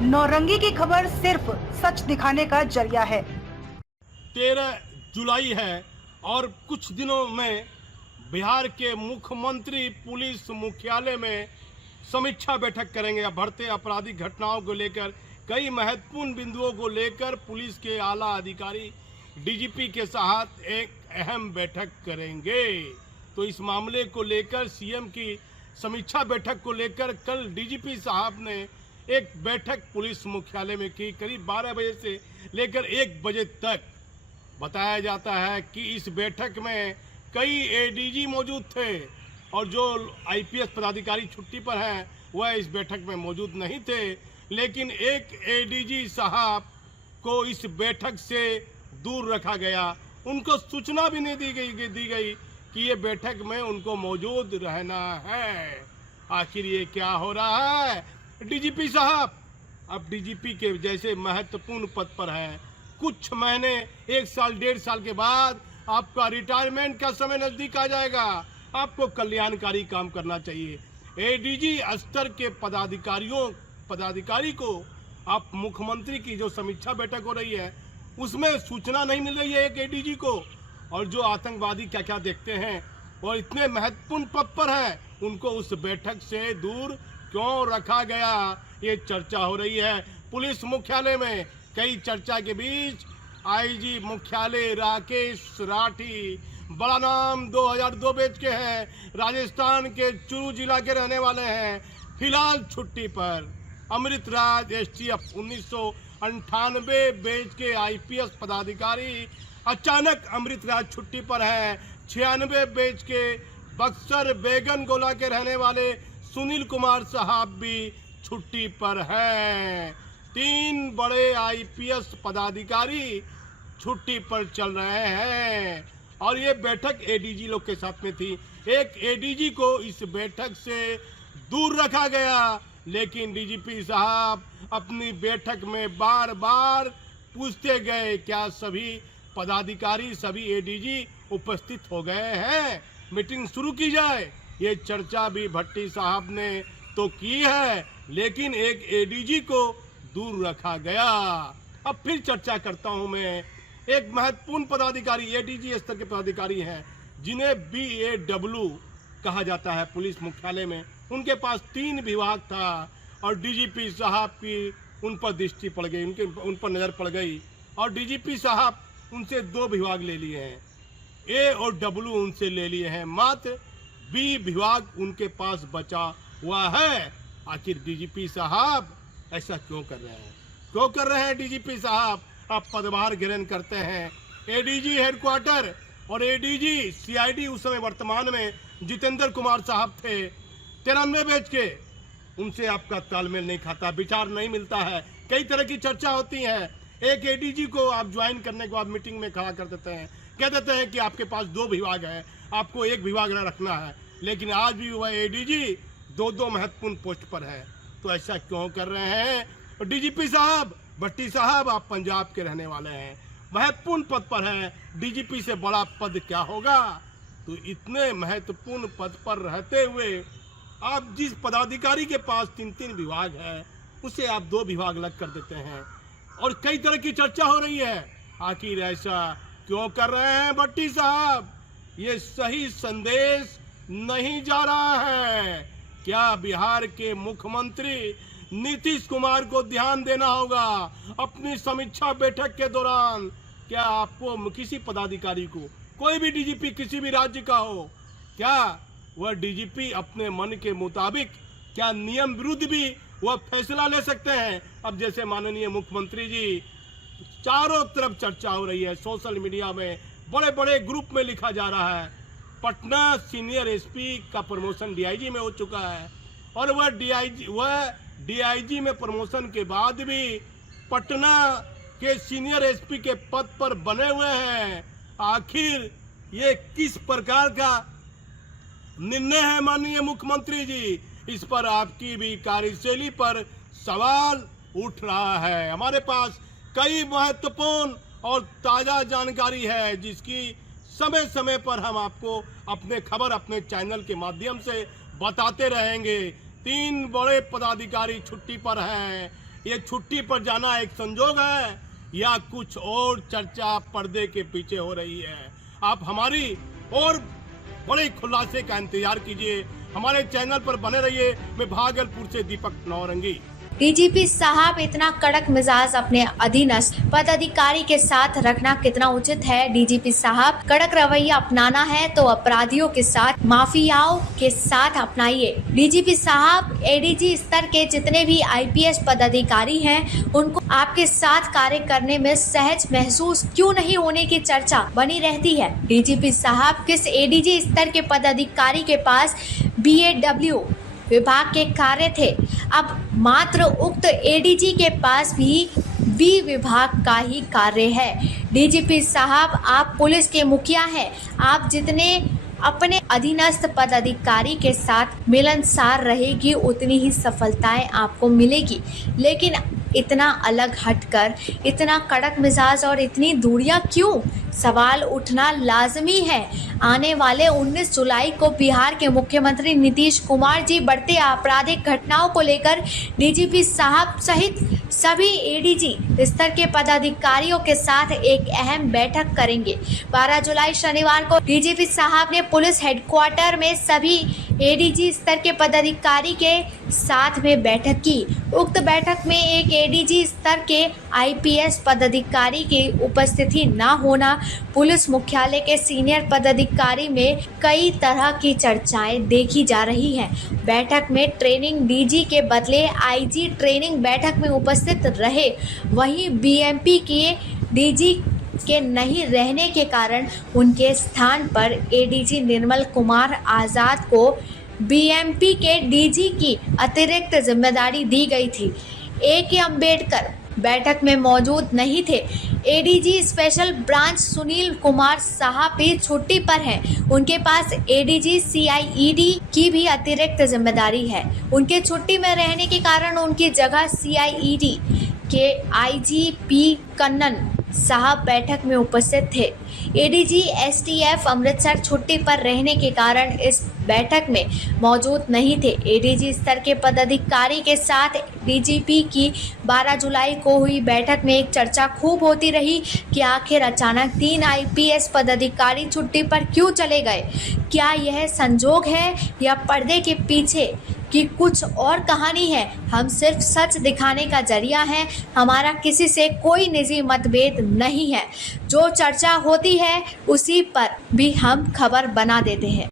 नौरंगी की खबर सिर्फ सच दिखाने का जरिया है। 13 जुलाई है और कुछ दिनों में बिहार के मुख्यमंत्री पुलिस मुख्यालय में समीक्षा बैठक करेंगे। बढ़ते आपराधिक घटनाओं को लेकर कई महत्वपूर्ण बिंदुओं को लेकर पुलिस के आला अधिकारी डीजीपी के साथ एक अहम बैठक करेंगे। तो इस मामले को लेकर सीएम की समीक्षा बैठक को लेकर कल डीजीपी साहब ने एक बैठक पुलिस मुख्यालय में की। करीब 12 बजे से लेकर 1 बजे तक बताया जाता है कि इस बैठक में कई एडीजी मौजूद थे और जो आईपीएस पदाधिकारी छुट्टी पर हैं वह इस बैठक में मौजूद नहीं थे। लेकिन एक एडीजी साहब को इस बैठक से दूर रखा गया। उनको सूचना भी नहीं दी गई कि ये बैठक में उनको मौजूद रहना है। आखिर ये क्या हो रहा है? डीजीपी साहब अब डीजीपी के जैसे महत्वपूर्ण पद पर हैं, कुछ महीने 1 साल 1.5 साल के बाद आपका रिटायरमेंट का समय नजदीक आ जाएगा। आपको कल्याणकारी काम करना चाहिए। एडीजी स्तर के पदाधिकारी को आप मुख्यमंत्री की जो समीक्षा बैठक हो रही है उसमें सूचना नहीं मिल रही है एक एडीजी को, और जो आतंकवादी क्या क्या देखते हैं और इतने महत्वपूर्ण पद पर हैं उनको उस बैठक से दूर क्यों रखा गया, ये चर्चा हो रही है पुलिस मुख्यालय में। कई चर्चा के बीच आईजी मुख्यालय राकेश राठी, बड़ा नाम 2002 बैच के हैं, राजस्थान के चूरू जिला के रहने वाले हैं, फिलहाल छुट्टी पर। अमृतराज एसटीएफ 1998 बैच के आईपीएस पदाधिकारी अचानक अमृतराज छुट्टी पर है। 96 बैच के बक्सर बैगन गोला के रहने वाले सुनील कुमार साहब भी छुट्टी पर हैं। 3 बड़े आईपीएस पदाधिकारी छुट्टी पर चल रहे हैं और ये बैठक एडीजी लोग के साथ में थी। एक एडीजी को इस बैठक से दूर रखा गया, लेकिन डीजीपी साहब अपनी बैठक में बार बार पूछते गए क्या सभी पदाधिकारी सभी एडीजी उपस्थित हो गए हैं, मीटिंग शुरू की जाए। ये चर्चा भी भट्टी साहब ने तो की है, लेकिन एक एडीजी को दूर रखा गया। अब फिर चर्चा करता हूं मैं। एक महत्वपूर्ण पदाधिकारी एडीजी स्तर के पदाधिकारी हैं जिन्हें BAW कहा जाता है पुलिस मुख्यालय में। उनके पास 3 विभाग था और डीजीपी साहब की उन पर दृष्टि पड़ गई, उन पर नजर पड़ गई और डीजीपी साहब उनसे 2 विभाग ले लिए हैं। A और W उनसे ले लिए हैं, मात्र B विभाग उनके पास बचा हुआ है। आखिर डीजीपी साहब ऐसा क्यों कर रहे हैं? क्यों कर रहे हैं डीजीपी साहब? आप पदभार ग्रहण करते हैं। एडीजी हेडक्वार्टर और एडीजी सीआईडी उस समय वर्तमान में जितेंद्र कुमार साहब थे, 93 बैच के। उनसे आपका तालमेल नहीं खाता, विचार नहीं मिलता है, कई तरह की चर्चा होती है। एक एडीजी को आप ज्वाइन करने के बाद मीटिंग में खड़ा कर देते हैं, कह देते हैं कि आपके पास 2 विभाग है, आपको 1 विभाग रखना है। लेकिन आज भी वह एडीजी 2 महत्वपूर्ण पोस्ट पर है। तो ऐसा क्यों कर रहे हैं? और डीजीपी साहब भट्टी साहब आप पंजाब के रहने वाले हैं, महत्वपूर्ण पद पर हैं, डीजीपी से बड़ा पद क्या होगा? तो इतने महत्वपूर्ण पद पर रहते हुए आप जिस पदाधिकारी के पास 3 विभाग है उसे आप 2 विभाग अलग कर देते हैं और कई तरह की चर्चा हो रही है। आखिर ऐसा क्यों कर रहे हैं भट्टी साहब? ये सही संदेश नहीं जा रहा है। क्या बिहार के मुख्यमंत्री नीतीश कुमार को ध्यान देना होगा अपनी समीक्षा बैठक के दौरान? क्या आपको किसी पदाधिकारी को, कोई भी डीजीपी किसी भी राज्य का हो, क्या वह डीजीपी अपने मन के मुताबिक क्या नियम विरुद्ध भी वह फैसला ले सकते हैं? अब जैसे माननीय मुख्यमंत्री जी, चारों तरफ चर्चा हो रही है, सोशल मीडिया में बड़े बड़े ग्रुप में लिखा जा रहा है, पटना सीनियर एसपी का प्रमोशन डीआईजी में हो चुका है और वह डीआईजी में प्रमोशन के बाद भी पटना के सीनियर एसपी के पद पर बने हुए हैं। आखिर ये किस प्रकार का निर्णय है माननीय मुख्यमंत्री जी? इस पर आपकी भी कार्यशैली पर सवाल उठ रहा है। हमारे पास कई महत्वपूर्ण और ताजा जानकारी है जिसकी समय समय पर हम आपको अपने खबर अपने चैनल के माध्यम से बताते रहेंगे। 3 बड़े पदाधिकारी छुट्टी पर हैं। ये छुट्टी पर जाना एक संजोग है या कुछ और चर्चा पर्दे के पीछे हो रही है? आप हमारी और बड़े खुलासे का इंतजार कीजिए। हमारे चैनल पर बने रहिए। मैं भागलपुर से दीपक नौरंगी। डीजीपी साहब, इतना कड़क मिजाज अपने अधीनस्थ पदाधिकारी के साथ रखना कितना उचित है? डीजीपी साहब, कड़क रवैया अपनाना है तो अपराधियों के साथ, माफियाओं के साथ अपनाइए। डीजीपी साहब, एडीजी स्तर के जितने भी आईपीएस पदाधिकारी हैं, उनको आपके साथ कार्य करने में सहज महसूस क्यों नहीं होने की चर्चा बनी रहती है। डीजीपी साहब, किस एडीजी स्तर के पदाधिकारी के पास BAW विभाग के कार्य थे? अब मात्र उक्त एडीजी के पास भी B विभाग का ही कार्य है। डीजीपी साहब, आप पुलिस के मुखिया हैं। आप जितने अपने अधीनस्थ पदाधिकारी के साथ मिलनसार रहेगी, उतनी ही सफलताएं आपको मिलेगी। लेकिन इतना अलग हटकर, इतना कड़क मिजाज और इतनी दूरियां क्यों? सवाल उठना लाजमी है। आने वाले 19 जुलाई को बिहार के मुख्यमंत्री नीतीश कुमार जी बढ़ते आपराधिक घटनाओं को लेकर डीजीपी साहब सहित सभी एडीजी स्तर के पदाधिकारियों के साथ एक अहम बैठक करेंगे। 12 जुलाई शनिवार को डीजीपी साहब ने पुलिस हेडक्वार्टर में सभी एडीजी स्तर के पदाधिकारी के साथ में बैठक की। उक्त बैठक में एक एडीजी स्तर के आईपीएस पदाधिकारी की उपस्थिति न होना पुलिस मुख्यालय के सीनियर पदाधिकारी में कई तरह की चर्चाएं देखी जा रही हैं। बैठक में ट्रेनिंग डीजी के बदले आईजी ट्रेनिंग बैठक में उपस्थित रहे। वहीं बीएमपी के डीजी के नहीं रहने के कारण उनके स्थान पर एडीजी निर्मल कुमार आजाद को बीएमपी के डीजी की अतिरिक्त जिम्मेदारी दी गई थी। AK अम्बेडकर बैठक में मौजूद नहीं थे। ADG special branch Sunil Kumar साहब भी छुट्टी पर हैं। उनके पास एडीजी CIED की भी अतिरिक्त जिम्मेदारी है। उनके छुट्टी में रहने के कारण उनकी जगह CIED के IGP कन्नन साहब बैठक में उपस्थित थे। एडीजी STF अमृतसर छुट्टी पर रहने के कारण इस बैठक में मौजूद नहीं थे। एडीजी स्तर के पदाधिकारी के साथ डीजीपी की 12 जुलाई को हुई बैठक में एक चर्चा खूब होती रही कि आखिर अचानक 3 आईपीएस पदाधिकारी छुट्टी पर क्यों चले गए। क्या यह संजोग है या पर्दे के पीछे कि कुछ और कहानी है? हम सिर्फ सच दिखाने का जरिया हैं। हमारा किसी से कोई निजी मतभेद नहीं है। जो चर्चा होती है उसी पर भी हम खबर बना देते हैं।